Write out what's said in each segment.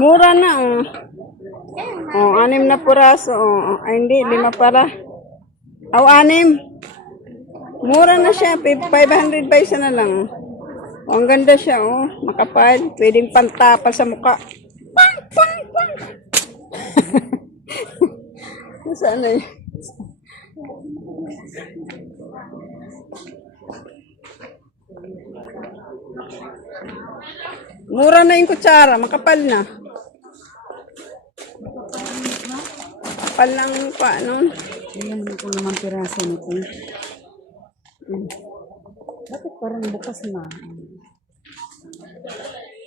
Mura na, oh. Oh, 6 na puraso, oh. Ay, hindi, 5 para. Aw, 6. Mura na siya, 500 ba isa na lang. Oh, ang ganda siya, oh. Makapal, pwedeng pantapal sa mukha. Pang, pang, pang. Saan na yun? Mura na yung kutsara, makapal na. Makapal lang pa, no? Ayan, ito naman piraso nito. Bakit parang bukas na?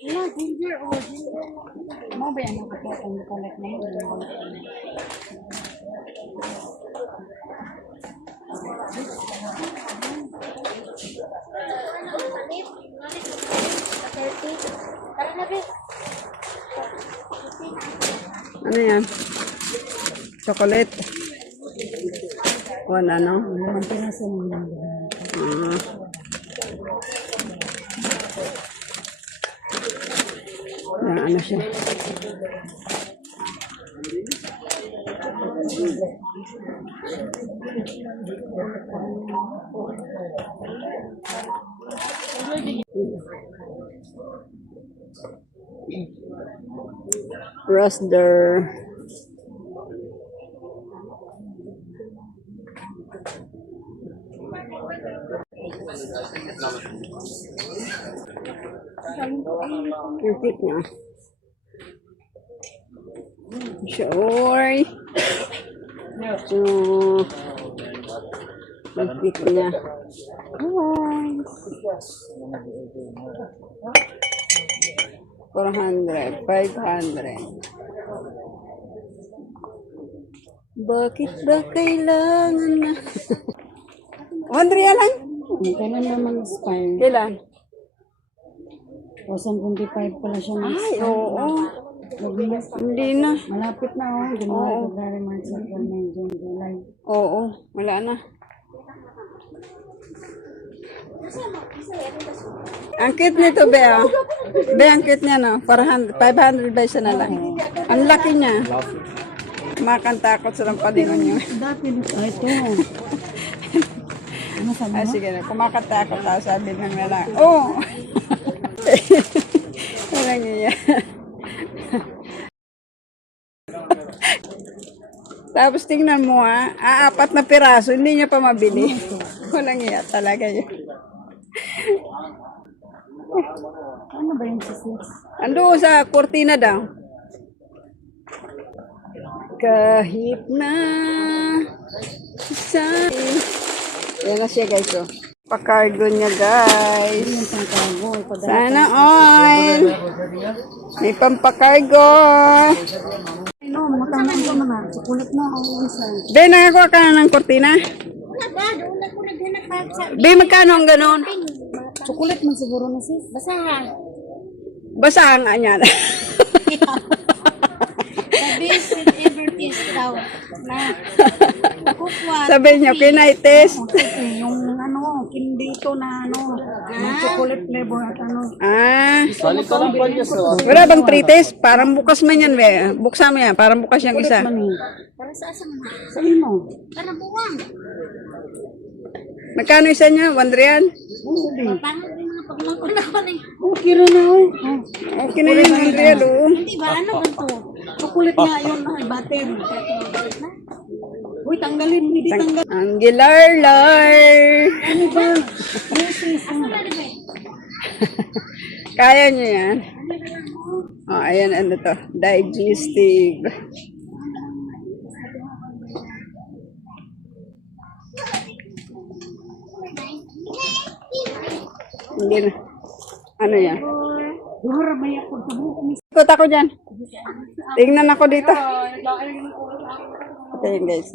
Wala, ginger o ginger. Ano ba yan? Ang bukalat na yun. Ano yan? Chocolate. Wala, no? Ang piraso naman. Yan, ano siya? Rasder. Yung tip niya. Sure. So, yung tip niya. Hi. 400, 500. Bakit ba kailangan na? 100 lang? Kailan naman expire? Kailan? 2025 pala siya na. Ay, oo. Hindi na. Malapit na oh. January, February, March, April, May, June, July. Oo, wala na. Ang cute nito, Bea. Bea, ang cute niya, no? 500 ba isa na lang? Ang laki niya. Makantakot sa palingon niyo. Dati nito. Ito. Ano sabi Ay, mo? sige na. Kumakatakot ako, sabi ng lalaki. Oh! Walang iya. Tapos tingnan mo ha, 4 na piraso, hindi niya pa mabili. Walang iya talaga yun. Ano ba yung sis? Ando sa kurtina daw. Kahit na sa... Yan na siya guys, oh. Pa-cargo niya guys. Yung pangkago. Sana all. May pampakargo. Ano, mataman ko naman. Sukulit na ako isa. Be, nakakuha ka na ng kortina? Be, magkano ang ganon? Sukulit man siguro na sis. Basahan. Basa nga niya. Sabi with Evertis daw. Na. Kukwat. Sabi niyo, kinay-test. Yung ano, kindito na ano. Yung chocolate flavor at ano. Ah, Balik ka lang pa niya so. wala bang pre-test? Parang bukas man yan, be. Buksan mo yan, parang bukas yung isa. Para sa asa mo? Sa imo? Para buwang. Magkano isa niya? 1 real? Hindi. Paano din mga pagmakunawan eh? Okay rin na oh. Okay na yun, 1 real, oh. Hindi ba? Ano ba ito? Chocolate nga yun na butter. Uy, tanggalin. Hindi tanggal. Angular-lar. Ano ba? Yes, Kaya niyo yan? Oh, ayan, ano to? Digestive. Hindi na. Ano yan? Dora, may ako sa buko. Ikot ako dyan. Tingnan ako dito. Ito yun guys.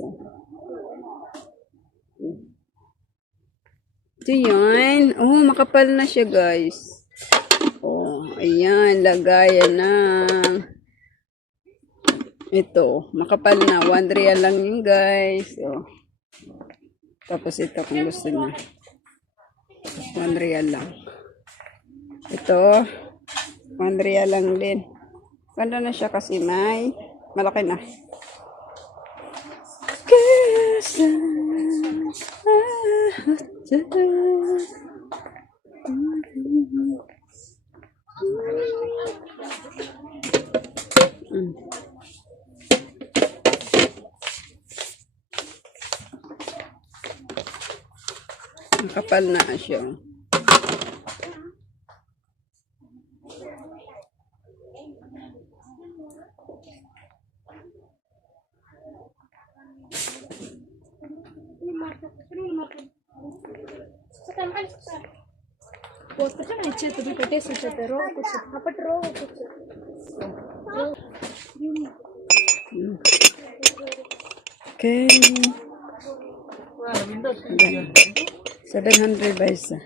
Ito yun. Oh, makapal na siya guys. Oh, ayan. Lagayan ng ito. Makapal na. 1 real lang yun guys. Oh. Tapos ito kung gusto niya. 1 real lang. Ito. 1 real lang din. Ganda na siya kasi may malaki na. Kesa, Nakapal na siya. बहुत कुछ ना इच्छा तो भी कटे सोचा पे रो कुछ हपट रो कुछ Okay. 700 ba isa?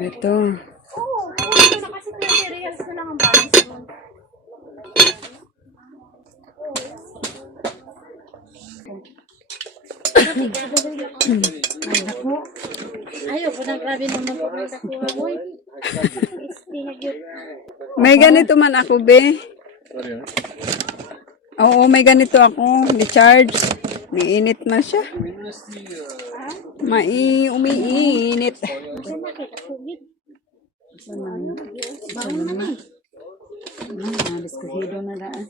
Ito. oh na kasi 20 reals na lang ang balance mo. Ayaw ko na grabe naman po ang nakuha mo. May ganito man ako, be. Oo, may ganito ako. Ni-charge. Niinit na siya. Umiinit. Diskuhido na daan.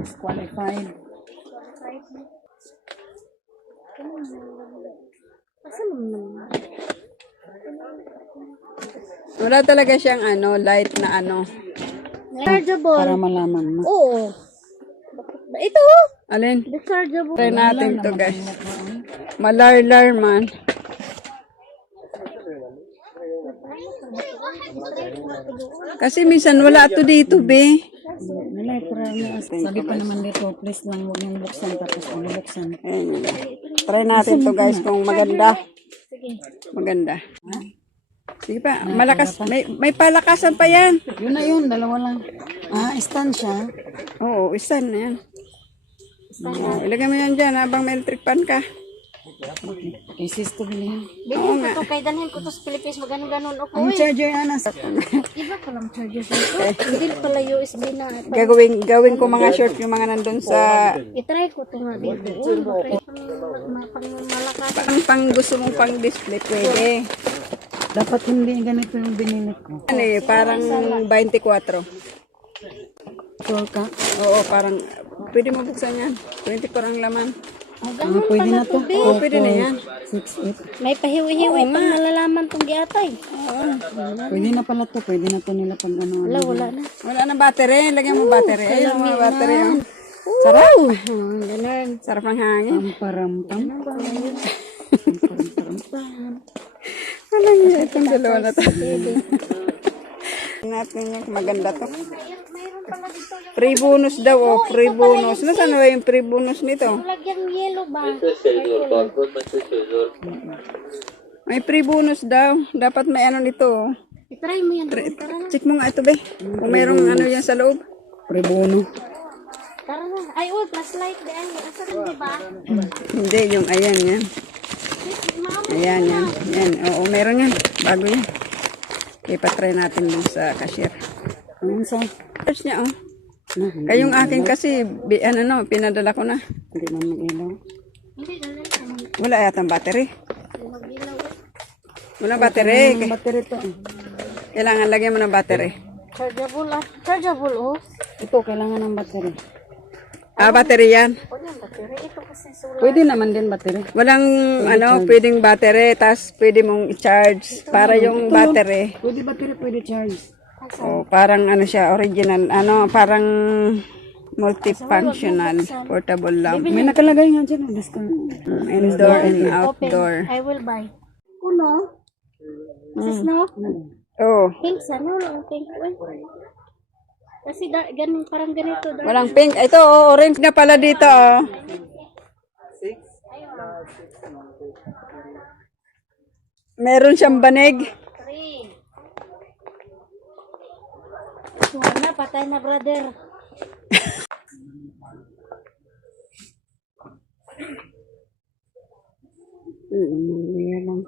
Disqualified. Wala talaga siyang light na Rechargeable. Para malaman mo. Oo. Ito. Alin? Rechargeable. Try natin to, guys. Malarlar man. Kasi minsan wala to dito, be. Nalay, sabi pa naman dito, please lang huwag niyong buksan tapos buksan. Ayan. Try natin to, guys, kung maganda. Maganda. Sige pa, malakas. May palakasan pa yan. Yun na yun, dalawa lang. Stand siya. Oo, isa na yan. Ilagay mo yan dyan habang may electric pan ka. Isis to bilhin. Bilhin ko to kay dalhin ko to sa Philippines maganon-ganon ako. Ang charger yan, Iba pa lang charger dito. Hindi pala USB na. Gawin ko mga short yung mga nandun sa I-try ko to nga dito. Malakas. pang gusto mong pang display, pwede. Dapat hindi ganito yung binili ko. Parang 24. Sure ka? Oo, parang pwede mo buksan yan. 24 ang laman. Pwede na to. Oo, pwede na yan. 6, 8. May pahiwi-hiwi pang nalalaman tong giatay. Pwede na pala to. Pwede na to nila pag Wala na. Wala na battery. Lagyan mo battery. Ayun, mga battery. Sarap. Ganun. Sarap ng hangin. Param-pam. Alam niyo, itong dalawa na to. Natin yung maganda to. Free bonus daw, free bonus. Nasaan ba yung free bonus nito? Lagyan yellow ba? May free bonus daw. Dapat may nito. I-try mo yan. Tara na. Check mo nga ito, be. Kung mayroong yan sa loob. Prebono. Tara na. Ay, flashlight di ay. Asa rin diba? Hindi, yung ayan yan. Ayan, yan. Yan. Oo, meron yan. Bago yan. Okay, patry natin dun sa cashier. Ano sa? Search niya, oh. Kayong akin kasi, pinadala ko na. Hindi man mag-ilaw. Hindi, dali. Wala yatang battery. Mag-ilaw. Walang battery. Ang battery to. Kailangan lagyan mo ng battery. Chargeable ah. Chargeable oh. Ito, kailangan ng battery. Battery yan. Wala yung battery. Ito kasi sulat. Pwede naman din battery. Walang, pwedeng battery, tas pwede mong i-charge. Para yung battery. Pwede battery, pwede charge. Oh, parang siya, original, parang multifunctional, portable lang. May nakalagay nga dyan. Indoor and outdoor. I will buy. Uno. Sis no? Oh, Pink sana. Wala ang pink. Kasi parang ganito. walang pink. Ito, orange na pala dito. Meron siyang banig. 3. Wala, patay na brother. Yan lang.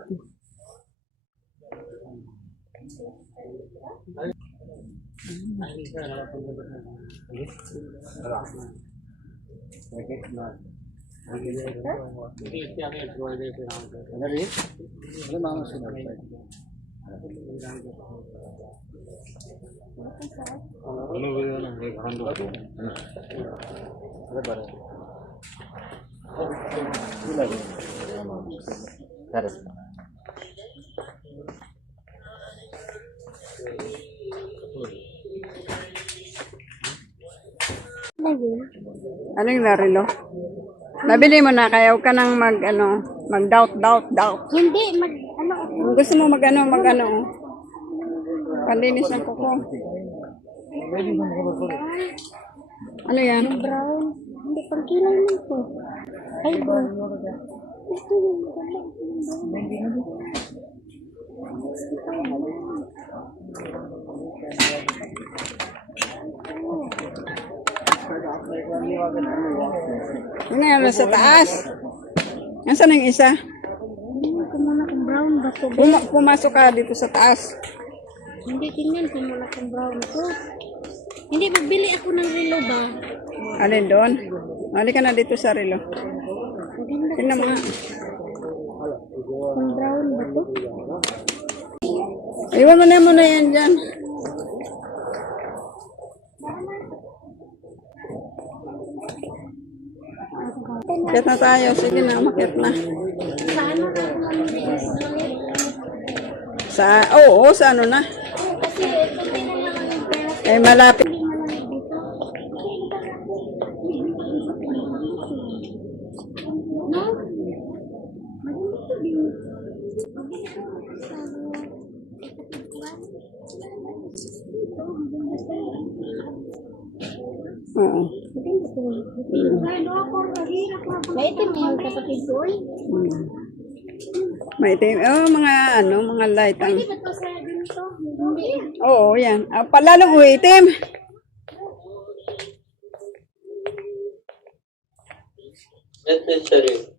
Ano yung narilo? Nabili mo na, kaya huwag ka nang mag-doubt. Hindi, ano, Kung gusto mo mag-ano. Panlinis ng kuko. Ano yan? brown. Hindi, pang kilay mo ito. Ay, brown. Ito yung maganda. Ano yan? Nasa taas. Nasaan yung isa? Tingnan ko muna kung brown ba ito. Pumasok ka dito sa taas. Hindi, tingnan ko muna kung brown ito. Hindi, magbili ako ng relo ba? Alin doon? Mali ka na dito sa relo. Maganda Tingnan mo nga. kung brown ba ito. Iwan mo na muna yan dyan. Makit na tayo. Sige na, makit na. Saan na lang naman Oo, sa ano na. Kasi, kunti na lang ang pera. Eh, malapit. Hindi malamig dito. No? Maganda din. Oo. Maitim yung kapatid ko eh. May itim. Mga light. Hindi ba't masaya din ito? Hindi. Oo, yan. Palalong itim. Necessary.